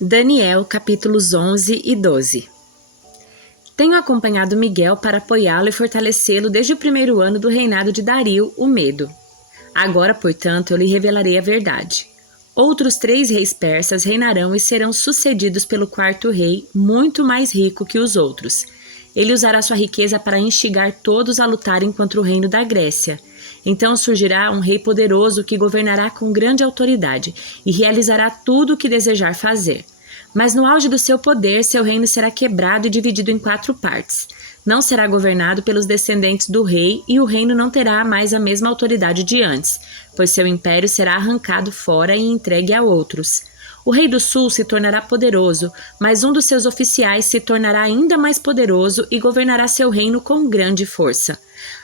Daniel, capítulos 11 e 12. Tenho acompanhado Miguel para apoiá-lo e fortalecê-lo desde o primeiro ano do reinado de Dario, o Medo. Agora, portanto, eu lhe revelarei a verdade. Outros 3 reis persas reinarão e serão sucedidos pelo 4º rei, muito mais rico que os outros. Ele usará sua riqueza para instigar todos a lutarem contra o reino da Grécia. Então surgirá um rei poderoso que governará com grande autoridade e realizará tudo o que desejar fazer. Mas no auge do seu poder, seu reino será quebrado e dividido em 4 partes. Não será governado pelos descendentes do rei e o reino não terá mais a mesma autoridade de antes, pois seu império será arrancado fora e entregue a outros. O rei do sul se tornará poderoso, mas um dos seus oficiais se tornará ainda mais poderoso e governará seu reino com grande força.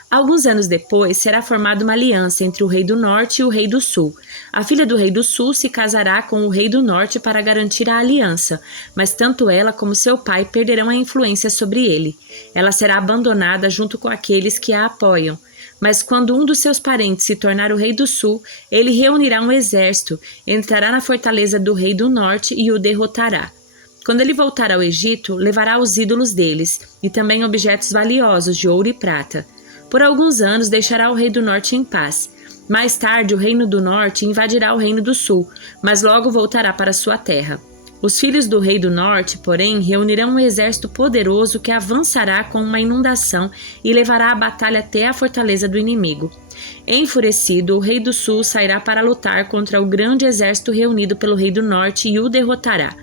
Alguns anos depois, será formada uma aliança entre o rei do norte e o rei do sul. A filha do rei do sul se casará com o rei do norte para garantir a aliança, mas tanto ela como seu pai perderão a influência sobre ele. Ela será abandonada junto com aqueles que a apoiam. Mas quando um dos seus parentes se tornar o rei do sul, ele reunirá um exército, entrará na fortaleza do rei do norte e o derrotará. Quando ele voltar ao Egito, levará os ídolos deles e também objetos valiosos de ouro e prata. Por alguns anos deixará o rei do norte em paz. Mais tarde, o reino do norte invadirá o reino do sul, mas logo voltará para sua terra. Os filhos do rei do norte, porém, reunirão um exército poderoso que avançará com uma inundação e levará a batalha até a fortaleza do inimigo. Enfurecido, o rei do sul sairá para lutar contra o grande exército reunido pelo rei do norte e o derrotará.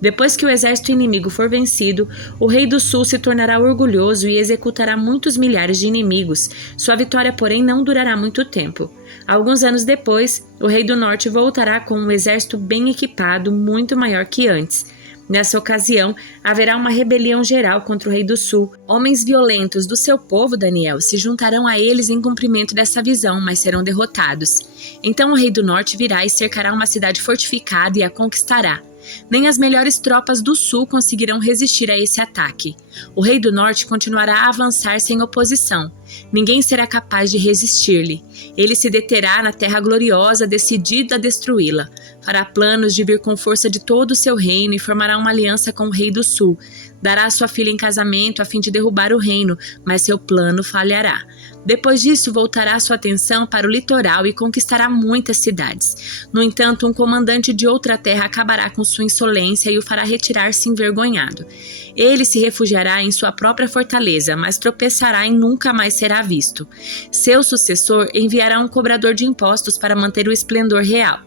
Depois que o exército inimigo for vencido, o rei do sul se tornará orgulhoso e executará muitos milhares de inimigos. Sua vitória, porém, não durará muito tempo. Alguns anos depois, o rei do norte voltará com um exército bem equipado, muito maior que antes. Nessa ocasião, haverá uma rebelião geral contra o rei do sul. Homens violentos do seu povo, Daniel, se juntarão a eles em cumprimento dessa visão, mas serão derrotados. Então o rei do norte virá e cercará uma cidade fortificada e a conquistará. Nem as melhores tropas do sul conseguirão resistir a esse ataque. O rei do norte continuará a avançar sem oposição. Ninguém será capaz de resistir-lhe. Ele se deterá na terra gloriosa, decidido a destruí-la. Fará planos de vir com força de todo o seu reino e formará uma aliança com o rei do sul. Dará sua filha em casamento a fim de derrubar o reino, mas seu plano falhará. Depois disso, voltará sua atenção para o litoral e conquistará muitas cidades. No entanto, um comandante de outra terra acabará com sua insolência e o fará retirar-se envergonhado. Ele se refugiará em sua própria fortaleza, mas tropeçará e nunca mais será visto. Seu sucessor enviará um cobrador de impostos para manter o esplendor real.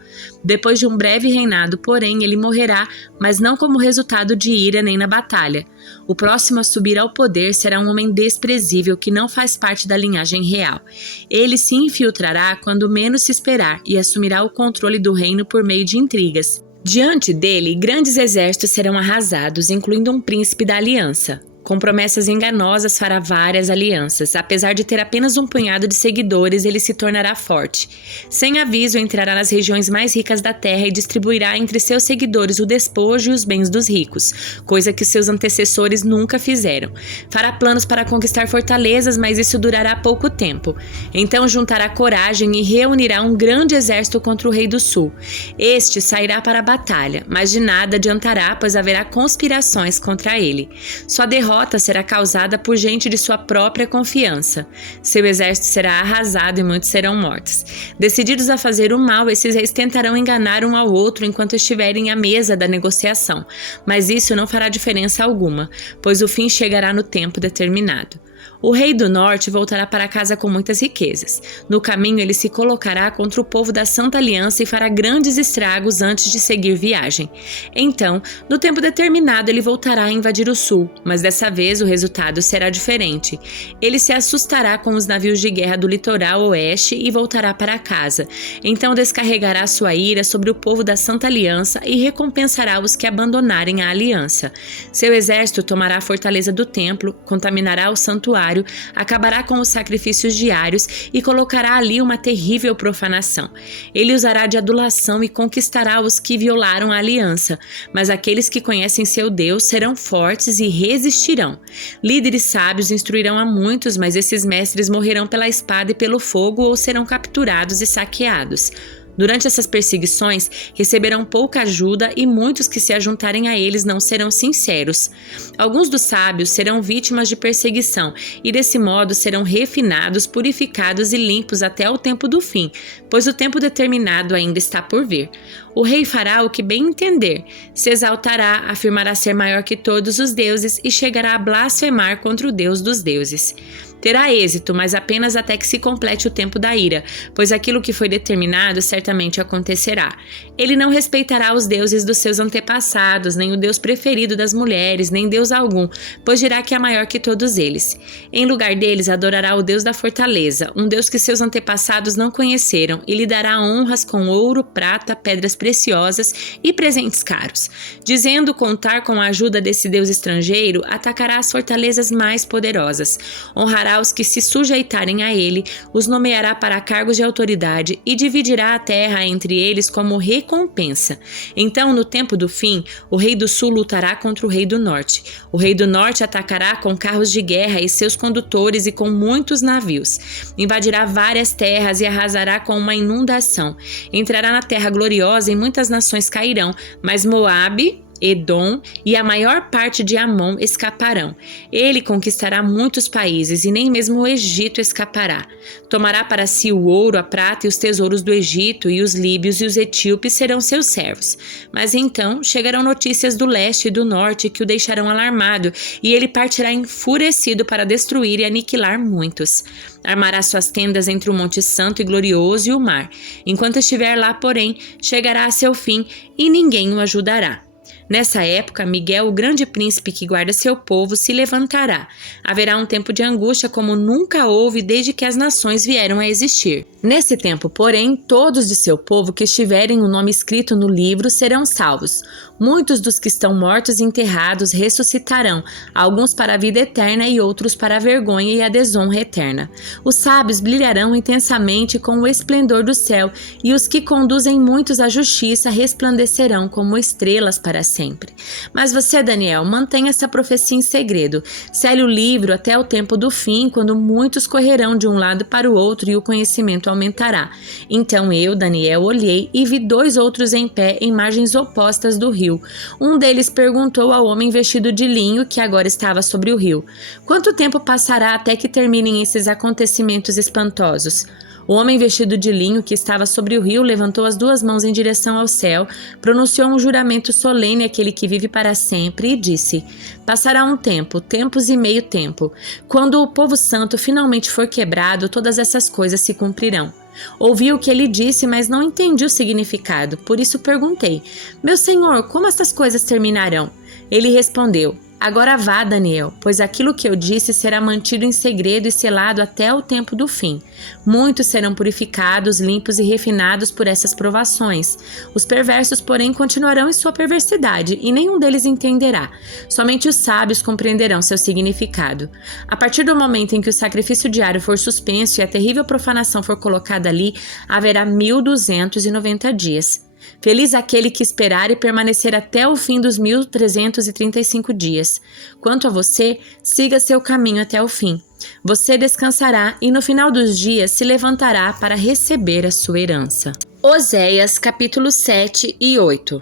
Depois de um breve reinado, porém, ele morrerá, mas não como resultado de ira nem na batalha. O próximo a subir ao poder será um homem desprezível que não faz parte da linhagem real. Ele se infiltrará quando menos se esperar e assumirá o controle do reino por meio de intrigas. Diante dele, grandes exércitos serão arrasados, incluindo um príncipe da aliança. Com promessas enganosas fará várias alianças. Apesar de ter apenas um punhado de seguidores, ele se tornará forte. Sem aviso, entrará nas regiões mais ricas da terra e distribuirá entre seus seguidores o despojo e os bens dos ricos, coisa que seus antecessores nunca fizeram. Fará planos para conquistar fortalezas, mas isso durará pouco tempo. Então juntará coragem e reunirá um grande exército contra o rei do sul. Este sairá para a batalha, mas de nada adiantará, pois haverá conspirações contra ele. Sua derrota será causada por gente de sua própria confiança. Seu exército será arrasado e muitos serão mortos. Decididos a fazer o mal, esses reis tentarão enganar um ao outro enquanto estiverem à mesa da negociação, mas isso não fará diferença alguma, pois o fim chegará no tempo determinado. O rei do norte voltará para casa com muitas riquezas. No caminho, ele se colocará contra o povo da Santa Aliança e fará grandes estragos antes de seguir viagem. Então, no tempo determinado, ele voltará a invadir o sul, mas dessa vez o resultado será diferente. Ele se assustará com os navios de guerra do litoral oeste e voltará para casa. Então descarregará sua ira sobre o povo da Santa Aliança e recompensará os que abandonarem a aliança. Seu exército tomará a fortaleza do templo, contaminará o santuário, acabará com os sacrifícios diários e colocará ali uma terrível profanação. Ele usará de adulação e conquistará os que violaram a aliança, mas aqueles que conhecem seu Deus serão fortes e resistirão. Líderes sábios instruirão a muitos, mas esses mestres morrerão pela espada e pelo fogo ou serão capturados e saqueados. Durante essas perseguições, receberão pouca ajuda e muitos que se ajuntarem a eles não serão sinceros. Alguns dos sábios serão vítimas de perseguição e desse modo serão refinados, purificados e limpos até o tempo do fim, pois o tempo determinado ainda está por vir. O rei fará o que bem entender, se exaltará, afirmará ser maior que todos os deuses e chegará a blasfemar contra o Deus dos deuses. Terá êxito, mas apenas até que se complete o tempo da ira, pois aquilo que foi determinado certamente acontecerá. Ele não respeitará os deuses dos seus antepassados, nem o Deus preferido das mulheres, nem Deus algum, pois dirá que é maior que todos eles. Em lugar deles, adorará o Deus da fortaleza, um Deus que seus antepassados não conheceram, e lhe dará honras com ouro, prata, pedras preciosas e presentes caros. Dizendo contar com a ajuda desse Deus estrangeiro, atacará as fortalezas mais poderosas. Honrará os que se sujeitarem a ele, os nomeará para cargos de autoridade e dividirá a terra entre eles como recompensa. Então, no tempo do fim, o rei do sul lutará contra o rei do norte. O rei do norte atacará com carros de guerra e seus condutores e com muitos navios. Invadirá várias terras e arrasará com uma inundação. Entrará na terra gloriosa e muitas nações cairão, mas Moabe, Edom e a maior parte de Amon escaparão. Ele conquistará muitos países e nem mesmo o Egito escapará. Tomará para si o ouro, a prata e os tesouros do Egito, e os líbios e os etíopes serão seus servos. Mas então chegarão notícias do leste e do norte que o deixarão alarmado, e ele partirá enfurecido para destruir e aniquilar muitos. Armará suas tendas entre o Monte Santo e Glorioso e o mar. Enquanto estiver lá, porém, chegará a seu fim e ninguém o ajudará. Nessa época, Miguel, o grande príncipe que guarda seu povo, se levantará. Haverá um tempo de angústia como nunca houve desde que as nações vieram a existir. Nesse tempo, porém, todos de seu povo que estiverem o nome escrito no livro serão salvos. Muitos dos que estão mortos e enterrados ressuscitarão, alguns para a vida eterna e outros para a vergonha e a desonra eterna. Os sábios brilharão intensamente com o esplendor do céu, e os que conduzem muitos à justiça resplandecerão como estrelas para sempre. Mas você, Daniel, mantenha essa profecia em segredo. Cele o livro até o tempo do fim, quando muitos correrão de um lado para o outro e o conhecimento aumentará. Então eu, Daniel, olhei e vi 2 outros em pé em margens opostas do rio. Um deles perguntou ao homem vestido de linho que agora estava sobre o rio: quanto tempo passará até que terminem esses acontecimentos espantosos? O homem vestido de linho que estava sobre o rio levantou as 2 mãos em direção ao céu, pronunciou um juramento solene àquele que vive para sempre e disse: passará um tempo, tempos e meio tempo. Quando o povo santo finalmente for quebrado, todas essas coisas se cumprirão. Ouvi o que ele disse, mas não entendi o significado. Por isso perguntei: meu senhor, como estas coisas terminarão? Ele respondeu: agora vá, Daniel, pois aquilo que eu disse será mantido em segredo e selado até o tempo do fim. Muitos serão purificados, limpos e refinados por essas provações. Os perversos, porém, continuarão em sua perversidade, e nenhum deles entenderá. Somente os sábios compreenderão seu significado. A partir do momento em que o sacrifício diário for suspenso e a terrível profanação for colocada ali, haverá 1290 dias. Feliz aquele que esperar e permanecer até o fim dos 1335 dias. Quanto a você, siga seu caminho até o fim. Você descansará e no final dos dias se levantará para receber a sua herança. Oséias, capítulos 7 e 8.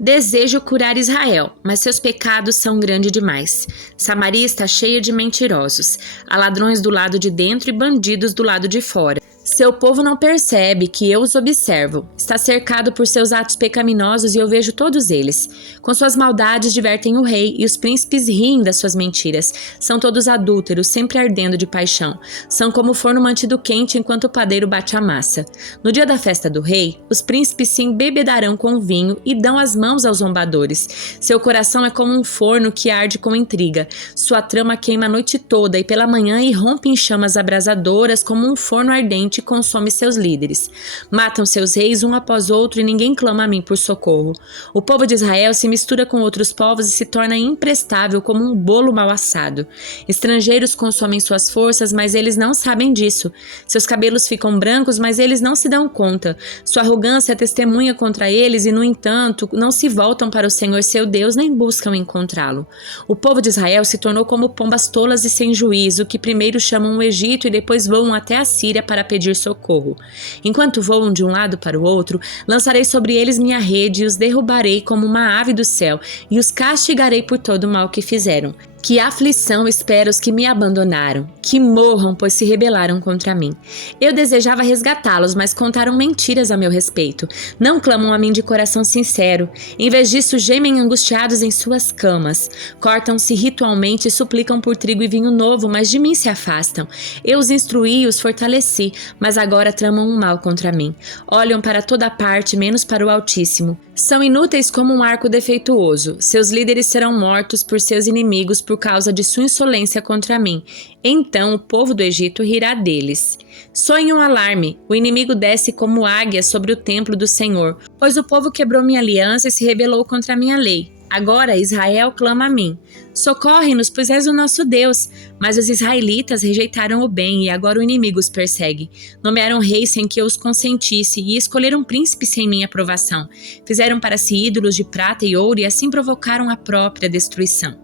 Desejo curar Israel, mas seus pecados são grandes demais. Samaria está cheia de mentirosos. Há ladrões do lado de dentro e bandidos do lado de fora. Seu povo não percebe que eu os observo. Está cercado por seus atos pecaminosos e eu vejo todos eles. Com suas maldades divertem o rei e os príncipes riem das suas mentiras. São todos adúlteros, sempre ardendo de paixão. São como forno mantido quente enquanto o padeiro bate a massa. No dia da festa do rei, os príncipes se embebedarão com vinho e dão as mãos aos zombadores. Seu coração é como um forno que arde com intriga. Sua trama queima a noite toda e pela manhã irrompe em chamas abrasadoras como um forno ardente e consome seus líderes. Matam seus reis um após outro e ninguém clama a mim por socorro. O povo de Israel se mistura com outros povos e se torna imprestável como um bolo mal assado. Estrangeiros consomem suas forças, mas eles não sabem disso. Seus cabelos ficam brancos, mas eles não se dão conta. Sua arrogância testemunha contra eles e, no entanto, não se voltam para o Senhor seu Deus nem buscam encontrá-lo. O povo de Israel se tornou como pombas tolas e sem juízo, que primeiro chamam o Egito e depois voam até a Síria para pedir pedir socorro. Enquanto voam de um lado para o outro, lançarei sobre eles minha rede e os derrubarei como uma ave do céu e os castigarei por todo o mal que fizeram. Que aflição espera os que me abandonaram, que morram, pois se rebelaram contra mim. Eu desejava resgatá-los, mas contaram mentiras a meu respeito. Não clamam a mim de coração sincero. Em vez disso, gemem angustiados em suas camas. Cortam-se ritualmente e suplicam por trigo e vinho novo, mas de mim se afastam. Eu os instruí e os fortaleci, mas agora tramam um mal contra mim. Olham para toda parte, menos para o Altíssimo. São inúteis como um arco defeituoso. Seus líderes serão mortos por seus inimigos por causa de sua insolência contra mim. Então o povo do Egito rirá deles. Soe um alarme. O inimigo desce como águia sobre o templo do Senhor, pois o povo quebrou minha aliança e se rebelou contra a minha lei. Agora Israel clama a mim. Socorre-nos, pois és o nosso Deus. Mas os israelitas rejeitaram o bem e agora o inimigo os persegue. Nomearam reis sem que eu os consentisse e escolheram príncipes sem minha aprovação. Fizeram para si ídolos de prata e ouro e assim provocaram a própria destruição.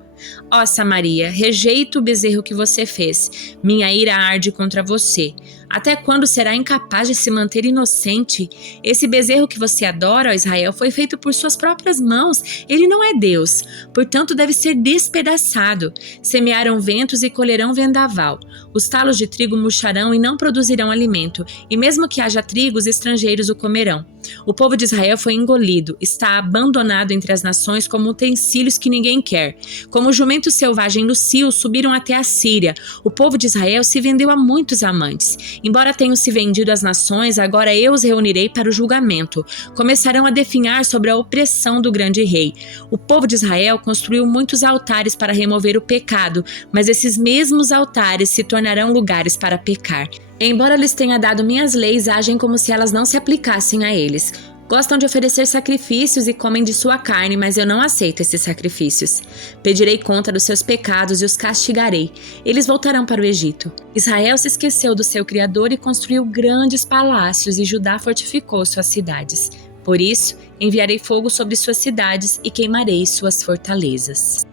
Ó Samaria, rejeito o bezerro que você fez. Minha ira arde contra você. Até quando será incapaz de se manter inocente? Esse bezerro que você adora, ó Israel, foi feito por suas próprias mãos. Ele não é Deus, portanto deve ser despedaçado. Semearam ventos e colherão vendaval. Os talos de trigo murcharão e não produzirão alimento, e mesmo que haja trigo, os estrangeiros o comerão. O povo de Israel foi engolido, está abandonado entre as nações como utensílios que ninguém quer. Como jumento selvagem no cio, subiram até a Síria. O povo de Israel se vendeu a muitos amantes. Embora tenham se vendido às nações, agora eu os reunirei para o julgamento. Começarão a definhar sobre a opressão do grande rei. O povo de Israel construiu muitos altares para remover o pecado, mas esses mesmos altares se tornarão lugares para pecar. Embora lhes tenha dado minhas leis, agem como se elas não se aplicassem a eles. Gostam de oferecer sacrifícios e comem de sua carne, mas eu não aceito esses sacrifícios. Pedirei conta dos seus pecados e os castigarei. Eles voltarão para o Egito. Israel se esqueceu do seu Criador e construiu grandes palácios, e Judá fortificou suas cidades. Por isso, enviarei fogo sobre suas cidades e queimarei suas fortalezas.